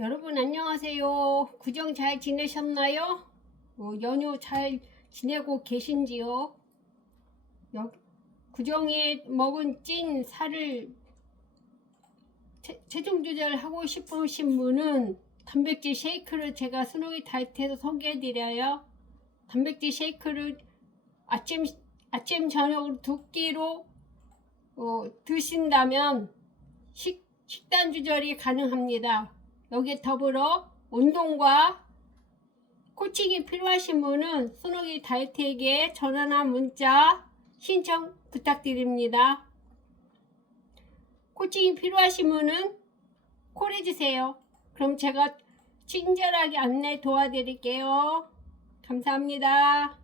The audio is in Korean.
여러분 안녕하세요. 구정 잘 지내셨나요? 어, 연휴 잘 지내고 계신지요? 여, 구정에 먹은 찐 살을 체, 체중 조절하고 싶으신 분은 단백질 쉐이크를 제가 스노이 다이어트에서 소개해드려요. 단백질 쉐이크를 아침 아침 저녁으로 두 끼로 어, 드신다면 식, 식단 조절이 가능합니다. 여기에 더불어 운동과 코칭이 필요하신 분은 스노기 다이어트에게 전화나 문자 신청 부탁드립니다. 코칭이 필요하신 분은 콜해주세요. 그럼 제가 친절하게 안내 도와드릴게요. 감사합니다.